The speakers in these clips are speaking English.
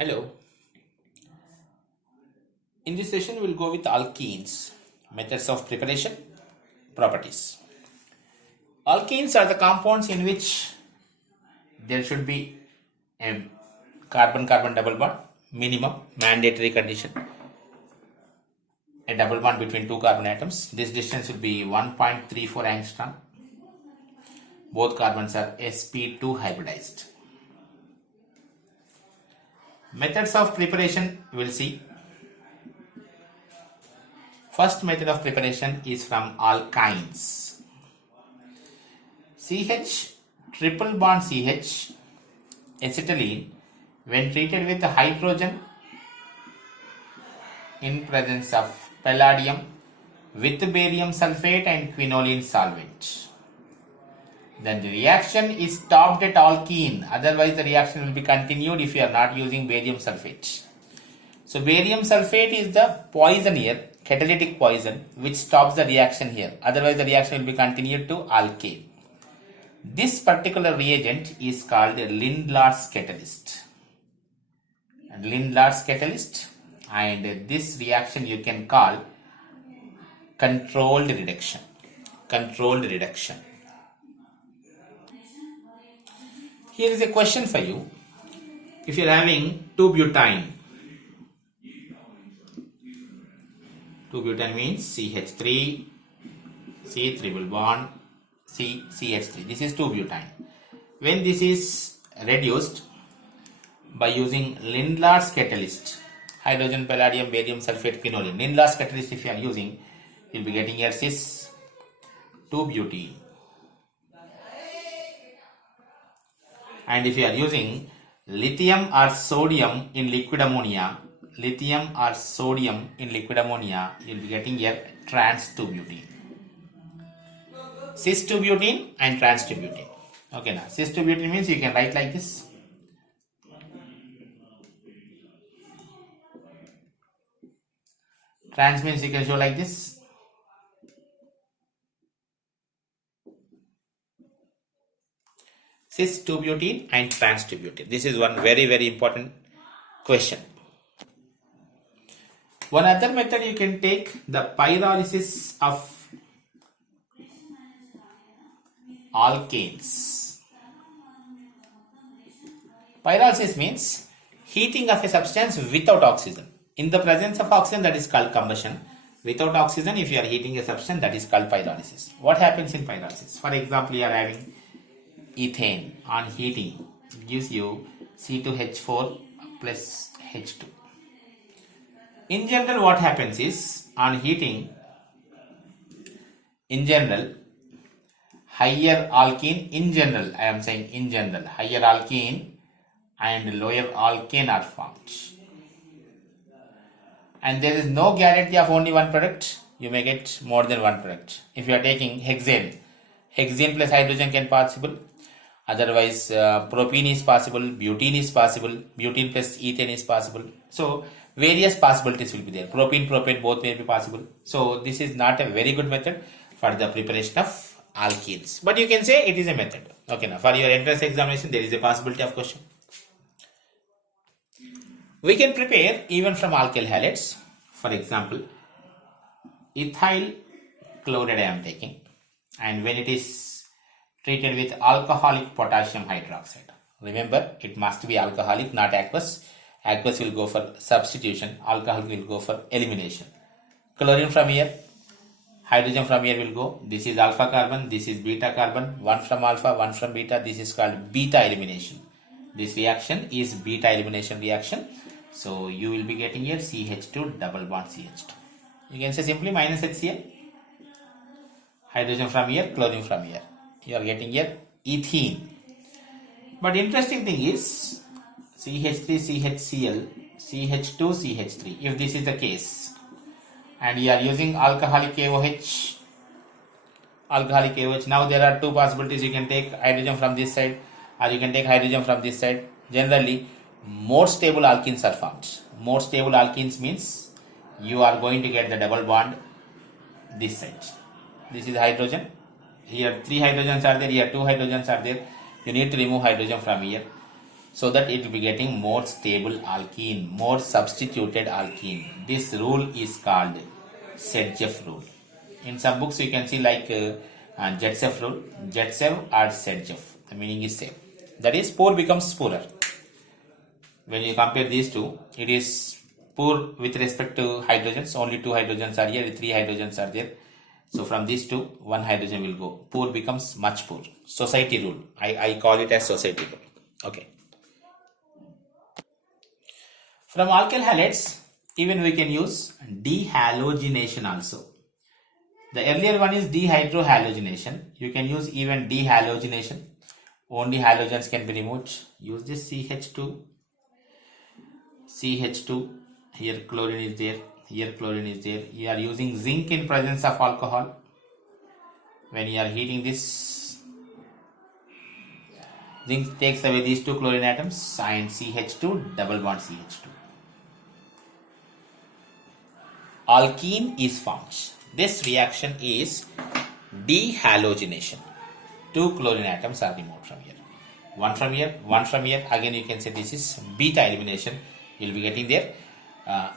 Hello. In this session, we'll go with alkenes, methods of preparation, properties. Alkenes are the compounds in which there should be a carbon-carbon double bond, minimum mandatory condition, a double bond between two carbon atoms. This distance will be 1.34 angstrom. Both carbons are sp2 hybridized. Methods of preparation we'll see. First method of preparation is from alkynes. CH, triple bond CH, acetylene, when treated with hydrogen in presence of palladium with barium sulfate and quinoline solvent, then the reaction is stopped at alkene. Otherwise, the reaction will be continued if you are not using barium sulfate. So, barium sulfate is the poison here, catalytic poison, which stops the reaction here. Otherwise, the reaction will be continued to alkane. This particular reagent is called Lindlar's catalyst. Lindlar's catalyst, and this reaction you can call controlled reduction. Controlled reduction. Here is a question for you. If you are having 2-butene, 2-butene means CH3, C triple bond, CH3. This is 2-butene. When this is reduced by using Lindlar's catalyst, hydrogen, palladium, barium sulfate, quinoline. Lindlar's catalyst if you are using, you will be getting here cis 2-butene. And if you are using lithium or sodium in liquid ammonia, you will be getting here trans 2-butene. Cis 2-butene and trans 2-butene. Okay, now cis 2-butene means you can write like this. Trans means you can show like this. Cis 2-butene and trans 2-butene. This is one very, very important question. One other method you can take the pyrolysis of alkanes. Pyrolysis means heating of a substance without oxygen. In the presence of oxygen, that is called combustion. Without oxygen, if you are heating a substance, that is called pyrolysis. What happens in pyrolysis? For example, you are having ethane on heating, it gives you C2H4 plus H2. In general, what happens is on heating, in general, higher alkene, in general, I am saying in general, higher alkene and lower alkane are formed. And there is no guarantee of only one product. You may get more than one product. If you are taking hexane, hexane plus hydrogen can possible. Otherwise, propene is possible, butene is possible, butene plus ethane is possible. So, various possibilities will be there. Propene, propane both may be possible. So, this is not a very good method for the preparation of alkenes. But you can say it is a method. Okay, now for your entrance examination, there is a possibility of question. We can prepare even from alkyl halides. For example, ethyl chloride I am taking. And when it is treated with alcoholic potassium hydroxide. Remember, it must be alcoholic, not aqueous. Aqueous will go for substitution. Alcoholic will go for elimination. Chlorine from here, hydrogen from here will go. This is alpha carbon, this is beta carbon. One from alpha, one from beta. This is called beta elimination. This reaction is beta elimination reaction. So, you will be getting here CH2 double bond CH2. You can say simply minus HCl. Hydrogen from here, chlorine from here. You are getting here ethene. But interesting thing is CH3, CHCl, CH2, CH3. If this is the case, and you are using alcoholic KOH, now there are two possibilities. You can take hydrogen from this side, or you can take hydrogen from this side. Generally, more stable alkenes are formed. More stable alkenes means you are going to get the double bond this side. This is hydrogen. Here 3 hydrogens are there, here 2 hydrogens are there. You need to remove hydrogen from here. so that it will be getting more stable alkene, more substituted alkene. This rule is called Sedgwick rule. In some books you can see like Jetsev rule, Jetsev or Sedgwick. The meaning is same. That is, poor becomes poorer. When you compare these two, it is poor with respect to hydrogens. Only 2 hydrogens are here, 3 hydrogens are there. So from these two, 1 hydrogen will go. Poor becomes much poor. Society rule. I call it as society rule. Okay. From alkyl halides, even we can use dehalogenation also. The earlier one is dehydrohalogenation. You can use even dehalogenation. Only halogens can be removed. Use this CH2. Here chlorine is there. Here chlorine is there. You are using zinc in presence of alcohol. When you are heating this, zinc takes away these 2 chlorine atoms and CH2 double bond CH2. Alkene is formed. This reaction is dehalogenation. 2 chlorine atoms are removed from here. 1 from here, 1 from here. Again you can say this is beta elimination. You will be getting there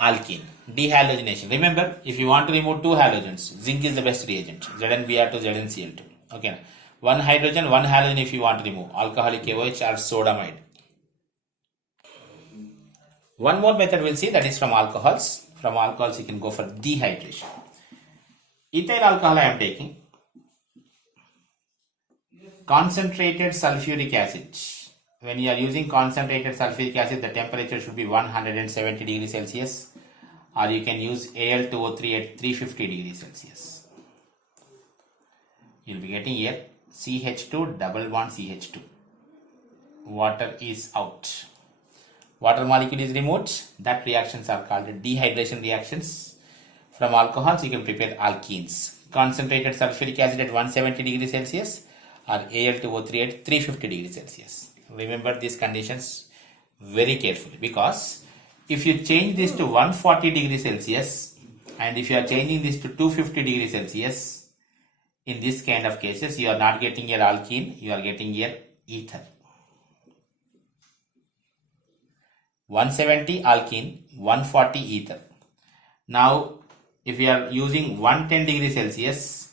alkene. Dehalogenation. Remember, if you want to remove 2 halogens, zinc is the best reagent. ZnBr to ZnCl2. Okay. 1 hydrogen, 1 halogen if you want to remove. Alcoholic KOH or sodamide. One more method we'll see, that is from alcohols. From alcohols you can go for dehydration. Ethyl alcohol I am taking. Concentrated sulfuric acid. When you are using concentrated sulfuric acid, the temperature should be 170 degrees Celsius, or you can use Al2O3 at 350 degrees Celsius. You will be getting here CH2 double bond CH2. Water is out. Water molecule is removed. That reactions are called dehydration reactions. From alcohols you can prepare alkenes. Concentrated sulfuric acid at 170 degrees Celsius or Al2O3 at 350 degrees Celsius. Remember these conditions very carefully, because if you change this to 140 degrees Celsius and if you are changing this to 250 degrees Celsius, in this kind of cases you are not getting your alkene, you are getting your ether. 170 alkene, 140 ether. Now if you are using 110 degrees Celsius,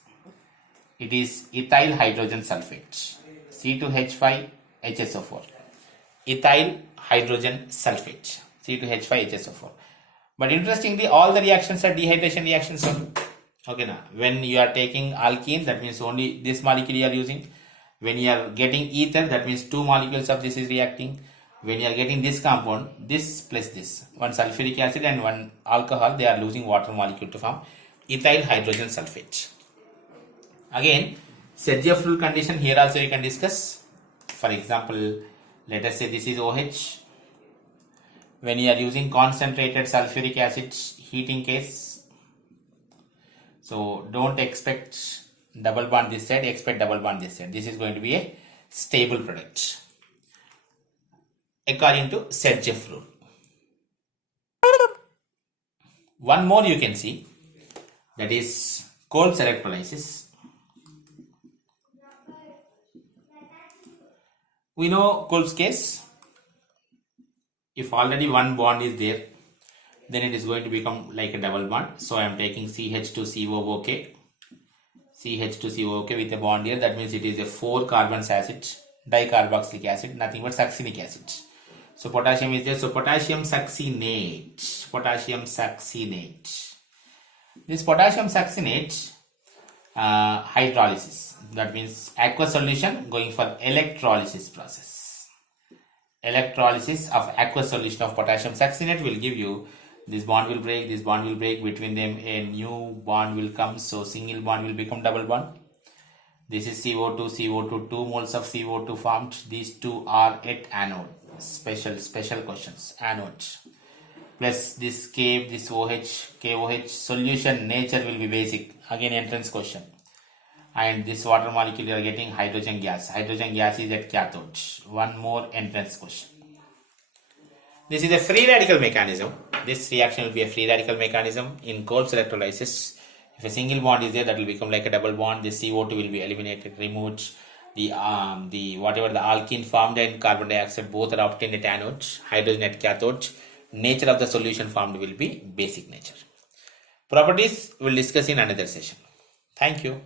it is ethyl hydrogen sulfate, C2H5HSO4. Ethyl hydrogen sulfate, C2H5HSO4. But interestingly, all the reactions are dehydration reactions only. Okay, now when you are taking alkene, that means only this molecule you are using. When you are getting ether, that means 2 molecules of this is reacting. When you are getting this compound, this plus this, 1 sulfuric acid and 1 alcohol, they are losing water molecule to form ethyl hydrogen sulfate. Again, Sedgwick rule condition here also you can discuss. For example, let us say this is OH. When you are using concentrated sulfuric acid heating case, so don't expect double bond this side, expect double bond this side. This is going to be a stable product according to Sedgwick rule. One more you can see, that is Kolb's electrolysis. We know Kolb's case. If already 1 bond is there, then it is going to become like a double bond. So I am taking CH2COOK, CH2COOK with a bond here. That means it is a 4 carbons acid, dicarboxylic acid, nothing but succinic acid. So potassium is there. So potassium succinate, potassium succinate. This potassium succinate hydrolysis, that means aqueous solution going for electrolysis process. Electrolysis of aqueous solution of potassium succinate will give you, this bond will break, this bond will break, between them a new bond will come, so single bond will become double bond. This is CO2, 2 moles of CO2 formed. These two are at anode. Special questions, anode. Plus this K, this OH, KOH, solution nature will be basic. Again entrance question. And this water molecule you are getting hydrogen gas. Hydrogen gas is at cathode. One more entrance question. This is a free radical mechanism. This reaction will be a free radical mechanism in Kolb's electrolysis. If a single bond is there, that will become like a double bond. This CO2 will be eliminated, removed, the whatever the alkene formed and carbon dioxide both are obtained at anodes, hydrogen at cathodes. Nature of the solution formed will be basic nature. Properties we'll discuss in another session. Thank you.